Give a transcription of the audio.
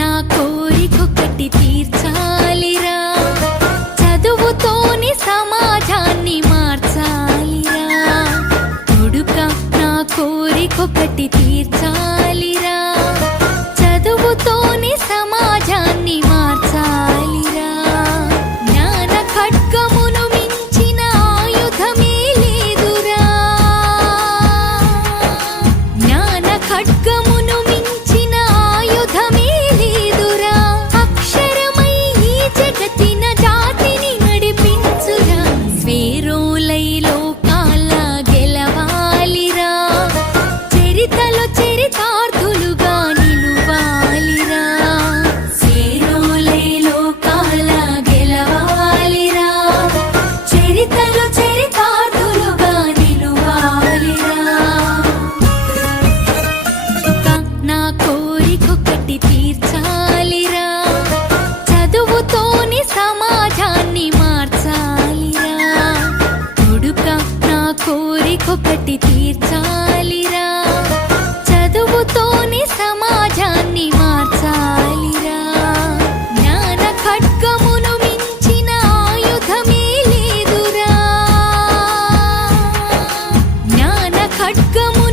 నా కోరికొకటి తీర్చాలిరా, చదువుతోని సమాజాన్ని మార్చాలిరా. కొడుక నా కోరికొకటి తీర్చాలిరా, చదువుతోని సమాజాన్ని మార్చాలిరా. జ్ఞాన ఖడ్గమును మించిన ఆయుధమే లేదురా, జ్ఞాన ఖడ్గమును మించిన ఆయుధమే లేదురా. అక్షరమై ఈ జగతిన జాతిని నడిపించురా, స్వేరోలై లోకాల గెలవాలిరా, చరితలో చరితార్థులుగా నిలువాలిరా. స్వేరోలై లోకాల గెలవాలిరా, చరితలో చరితార్థులుగా నిలువాలిరా. నా కోరికొకటి తీర్చాలిరా, చదువుతోని సమాజాన్ని మార్చాలిరా. కొడుక నా కోరికొకటి తీర్చాలిరా, చదువుతోని సమాజాన్ని మార్చాలిరా. జ్ఞాన ఖడ్గమును మించిన ఆయుధమే లేదురా, జ్ఞాన ఖడ్గము